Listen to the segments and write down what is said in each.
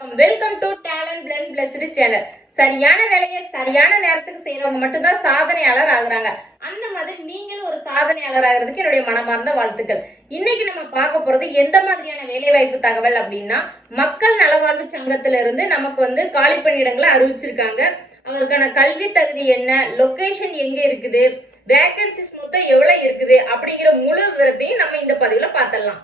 வணக்கம். Welcome to talent blend blessed channel. சரியான வேலையை சரியான நேரத்துக்கு செய்யறவங்க மட்டும்தான் சாதனையாளர் ஆகுறாங்க. அந்த மாதிரி நீங்களும் ஒரு சாதனையாளர் ஆகிறதுக்கு என்னுடைய மனமார்ந்த வாழ்த்துக்கள். இன்னைக்கு நம்ம பார்க்க போறது எந்த மாதிரியான வேலை வாய்ப்பு தகவல் அப்படின்னா, மக்கள் நலவாழ்வு சங்கத்துல இருந்து நமக்கு காலி பணியிடங்களை அறிவிச்சிருக்காங்க. அவருக்கான கல்வி தகுதி என்ன, லொகேஷன் எங்க இருக்குது, வேகன்சிஸ் மொத்தம் எவ்வளவு இருக்குது அப்படிங்கிற முழு விவரத்தையும் நம்ம இந்த பதிவுல பார்த்தலாம்.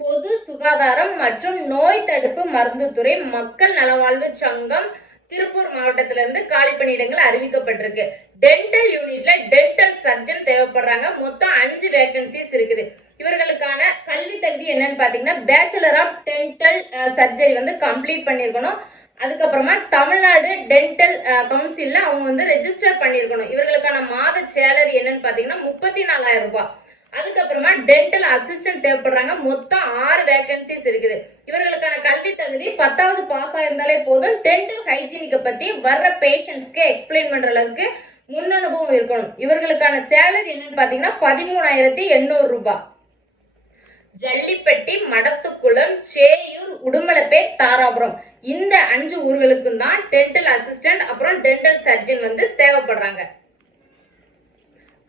பொது சுகாதாரம் மற்றும் நோய் தடுப்பு மருந்துத்துறை மக்கள் நலவாழ்வு சங்கம் திருப்பூர் மாவட்டத்திலிருந்து காலி பணியிடங்கள் அறிவிக்கப்பட்டிருக்கு. டென்டல் யூனிட்ல டென்டல் சர்ஜன் தேவைப்படுறாங்க. மொத்தம் 5 வேகன்சிஸ் இருக்குது. இவர்களுக்கான கல்வி தகுதி என்னன்னு பாத்தீங்கன்னா, bachelor of dental surgery complete பண்ணிருக்கணும். அதுக்கப்புறமா தமிழ்நாடு டென்டல் கவுன்சில்ல அவங்க ரெஜிஸ்டர் பண்ணிருக்கணும். இவர்களுக்கான மாத சேலரி என்னன்னு பாத்தீங்கன்னா 34,000 ரூபாய். அதுக்கப்புறமா டென்டல் அசிஸ்டன்ட் தேவைப்படுறாங்க. மொத்தம் 6 வேகன்சிஸ் இருக்குது. இவர்களுக்கான கல்வி தகுதி 10வது பாஸ் ஆயிருந்தாலே போதும். டென்டல் ஹைஜீனிக்கை பத்தி வர்ற பேஷண்ட்ஸ்க்கு எக்ஸ்பிளைன் பண்ற அளவுக்கு முன் அனுபவம் இருக்கணும். இவர்களுக்கான சேலரி என்னன்னு பாத்தீங்கன்னா 13,800 ரூபாய். ஜல்லிப்பட்டி, மடத்துக்குளம், சேயூர், உடுமலைப்பேட், தாராபுரம் இந்த 5 ஊர்களுக்கும் தான் டென்டல் அசிஸ்டன்ட் அப்புறம் டென்டல் சர்ஜன் தேவைப்படுறாங்க.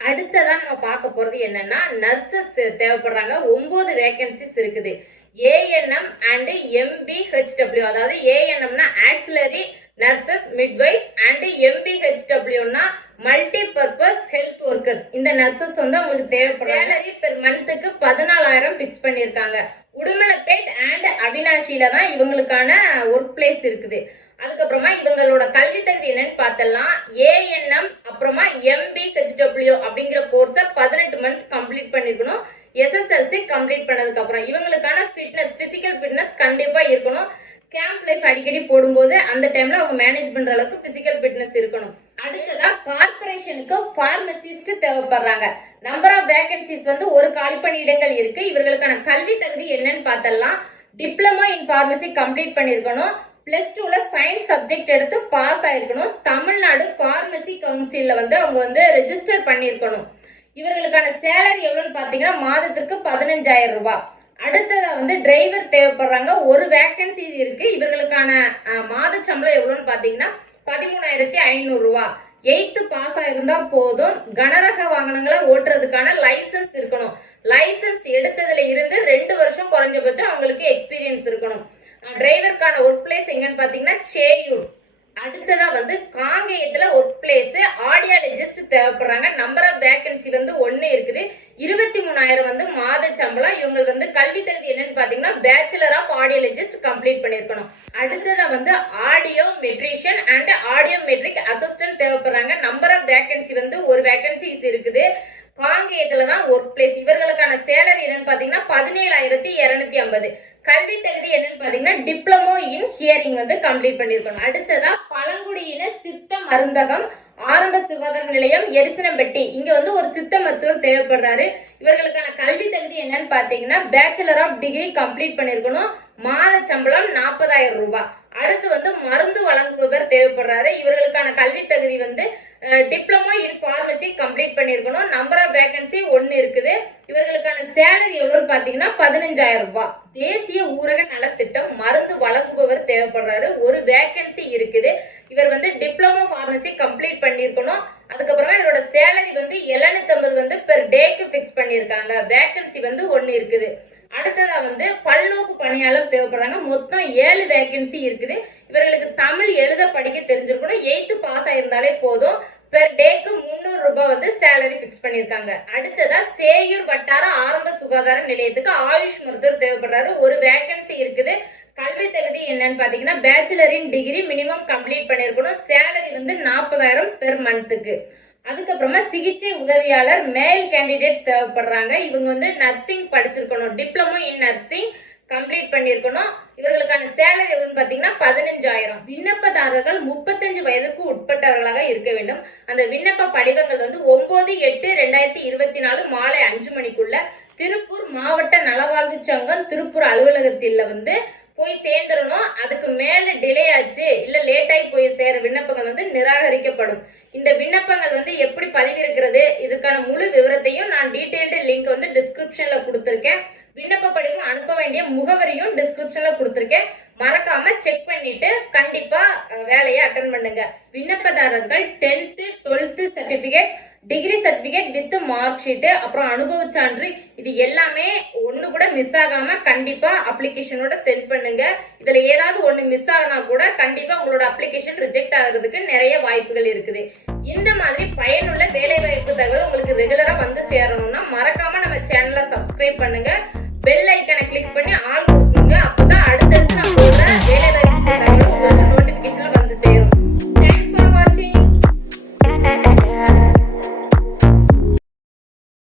அடுத்ததா நம்ம பார்க்க போறது என்னன்னா, நர்சஸ் தேவைப்படுறாங்க. 9 வேகன்சிஸ் இருக்குது. ஏஎன்எம் அண்ட் எம்பிஹெச்டபிள்யூ, அதாவது ஏஎன்எம்னா ஆக்சிலரி நர்சஸ் மிட்வைஸ் அண்ட் எம்பிஹெச்டபிள்யூனா மல்டி பர்பஸ் ஹெல்த் ஒர்க்கர்ஸ். இந்த நர்சஸ் உங்களுக்கு தேவைப்படுற சேலரி பெர் மந்த்துக்கு 14,000 பிக்ஸ் பண்ணியிருக்காங்க. உடுமலைப்பேட் அண்ட் அவினாஷில தான் இவங்களுக்கான ஒர்க் பிளேஸ் இருக்குது. அதுக்கப்புறமா இவங்களோட கல்வி தகுதி என்னன்னு பார்த்தலாம். ஏஎன்எம் அப்புறமா எம்பிஹெச்டபிள்யூ அப்படிங்கிற கோர்ஸை 18 மந்த் கம்ப்ளீட் பண்ணிருக்கணும். எஸ்எஸ்எல்சி கம்ப்ளீட் பண்ணதுக்கு அப்புறம் இவங்களுக்கான ஃபிட்னஸ், பிசிக்கல் ஃபிட்னஸ் கண்டிப்பா இருக்கணும். கேம்ப் லைஃப் அடிக்கடி போடும்போது அந்த டைம்ல அவங்க மேனேஜ் பண்ற அளவுக்கு பிசிக்கல் ஃபிட்னஸ் இருக்கணும். அடுத்ததா கார்பரேஷனுக்கு பார்மசிஸ்ட் தேவைப்படுறாங்க. நம்பர் ஆஃப் வேகன்சிஸ் ஒரு காலி பணியிடங்கள் இருக்கு. இவர்களுக்கான கல்வி தகுதி என்னன்னு பார்த்தலாம். டிப்ளமோ இன் பார்மசி கம்ப்ளீட் பண்ணிருக்கணும். +2ல சயின்ஸ் சப்ஜெக்ட் எடுத்து பாஸ் ஆயிருக்கணும். தமிழ்நாடு பார்மசி கவுன்சில்ல அவங்க ரெஜிஸ்டர் பண்ணிருக்கணும். இவர்களுக்கான சேலரி எவ்வளவுன்னு பாத்தீங்கன்னா மாதத்திற்கு 15,000 ரூபாய். அடுத்ததா டிரைவர் தேவைப்படுறாங்க. ஒரு வேகன்சி இருக்கு. இவர்களுக்கான மாத சம்பளம் எவ்வளவுன்னு பாத்தீங்கன்னா 13,500 ரூபாய். 8th பாஸ் ஆயிருந்தா போதும். கனரக வாகனங்களை ஓட்டுறதுக்கான லைசன்ஸ் இருக்கணும். லைசன்ஸ் எடுத்ததுல இருந்து 2 வருஷம் குறைஞ்சபட்சம் அவங்களுக்கு எக்ஸ்பீரியன்ஸ் இருக்கணும். டிரைவருக்கான ஒர்க் பிளேஸ் எங்கன்னு பாத்தீங்கன்னா சேயூர். அடுத்ததா காங்கேயத்துல ஒர்க் பிளேஸ் ஆடியாலஜிஸ்ட் தேவைப்படுறாங்க. நம்பர் ஆஃப் வேகன்சி 1 இருக்குது. 23,000 மாத சம்பளம். இவங்க கல்வி தகுதி என்னன்னு பாத்தீங்கன்னா பேச்சுலர் ஆஃப் ஆடியாலஜிஸ்ட் கம்ப்ளீட் பண்ணிருக்கணும். அடுத்ததா audiometrician and audiometric assistant தேவைப்படுறாங்க. நம்பர் ஆஃப் வேகன்சி ஒரு வேகன்சி இருக்குது. காங்கேயத்துல தான் ஒர்க் பிளேஸ். இவர்களுக்கான சேலரி என்னன்னு பாத்தீங்கன்னா 17,250. கல்வி தகுதி என்னன்னு பாத்தீங்கன்னா டிப்ளமோ இன் ஹியரிங் கம்ப்ளீட் பண்ணிருக்கணும். அடுத்ததா பழங்குடியின சித்த மருந்தகம் ஆரம்ப சுகாதார நிலையம் எரிசனம்பட்டி. இங்க ஒரு சித்த மருத்துவர் தேவைப்படுறாரு. இவர்களுக்கான கல்வி தகுதி என்னன்னு பாத்தீங்கன்னா பேச்சுலர் ஆஃப் டிகிரி கம்ப்ளீட் பண்ணிருக்கணும். மாத சம்பளம் 40,000 ரூபாய். அடுத்து மருந்து வழங்குபவர் தேவைப்படுறாரு. இவர்களுக்கான கல்வி தகுதி டிப்ளமோ இன் பார்மசி கம்ப்ளீட் பண்ணிருக்கணும். நம்பர் ஆஃப் வேகன்சி 1 இருக்குது. இவர்களுக்கான சேலரி எவ்வளவுன்னு பாத்தீங்கன்னா 15,000 ரூபாய். தேசிய ஊரக நலத்திட்டம் மருந்து வழங்குபவர் தேவைப்படுறாரு. ஒரு வேகன்சி இருக்குது. இவர் டிப்ளமோ பார்மசி கம்ப்ளீட் பண்ணிருக்கணும். அதுக்கப்புறமா இவரோட சேலரி 750 பெர் டேக்கு பிக்ஸ் பண்ணிருக்காங்க. வேகன்சி 1 இருக்குது. அடுத்ததா பல்நோக்கு பணியாளர் தேவைப்படுறாங்க. மொத்தம் 7 வேகன்சி இருக்குது. இவர்களுக்கு தமிழ் எழுத படிக்க தெரிஞ்சிருக்கணும். 8th பாஸ் ஆயிருந்தாலே போதும். பெர் டேக்கு 300 ரூபாய் சேலரி பிக்ஸ் பண்ணிருக்காங்க. அடுத்ததா சேயூர் வட்டார ஆரம்ப சுகாதார நிலையத்துக்கு ஆயுஷ் மருத்துவர் தேவைப்படுறாரு. ஒரு வேகன்சி இருக்குது. கல்வி தகுதி என்னன்னு பாத்தீங்கன்னா பேச்சுலர் இன் டிகிரி மினிமம் கம்ப்ளீட் பண்ணிருக்கணும். சேலரி 40,000 பெர் மந்த்துக்கு. அதுக்கப்புறமா சிகிச்சை உதவியாளர் மேல் கேண்டிடேட்ஸ் தேவைப்படுறாங்க. இவங்க நர்சிங் படிச்சிருக்கணும். டிப்ளமோ இன் நர்சிங் கம்ப்ளீட் பண்ணிருக்கணும். இவர்களுக்கான சேலரி எவ்வளவுன்னு பாத்தீங்கன்னா 15,000. விண்ணப்பதாரர்கள் 35 வயதுக்கு உட்பட்டவர்களாக இருக்க வேண்டும். அந்த விண்ணப்ப படிவங்கள் 9/8/2024 மாலை 5 மணிக்குள்ள திருப்பூர் மாவட்ட நலவாழ்வு சங்கம் திருப்பூர் அலுவலகத்தில் போய் சேர்ந்துடணும். அதுக்கு மேல டிலே ஆச்சு இல்ல லேட் ஆகி போய் சேர விண்ணப்பங்கள் நிராகரிக்கப்படும். இந்த விண்ணப்பங்கள் எப்படி பதிவிறக்கிறது, இதுக்கான முழு விவரத்தையும் நான் டீடைல்டு லிங்க் டிஸ்கிரிப்ஷன்ல கொடுத்திருக்கேன். விண்ணப்ப படிவம் அனுப்ப வேண்டிய முகவரியும் டிஸ்கிரிப்ஷன்ல கொடுத்திருக்கேன். மறக்காம செக் பண்ணிட்டு கண்டிப்பா வேலையை அட்டன் பண்ணுங்க. விண்ணப்பதாரர்கள் 10th 12th certificate, degree certificate with mark sheet, அப்புறம் அனுபவ சான்று, இது எல்லாமே ஒண்ணு கூட மிஸ் ஆகாம கண்டிப்பா அப்ளிகேஷனோட சென்ட் பண்ணுங்க. இதுல ஏதாவது ஒண்ணு மிஸ் ஆனா கூட கண்டிப்பா உங்களோட அப்ளிகேஷன் ரிஜெக்ட் ஆகுறதுக்கு நிறைய வாய்ப்புகள் இருக்குது. இந்த மாதிரி பயனுள்ள வேலைவாய்ப்பு தகவல் உங்களுக்கு ரெகுலரா வந்து சேரணும்னா மறக்காம நம்ம சேனலை சப்ஸ்கிரைப் பண்ணுங்க. பெல் ஐக்கனை கிளிக் பண்ணி ஆல்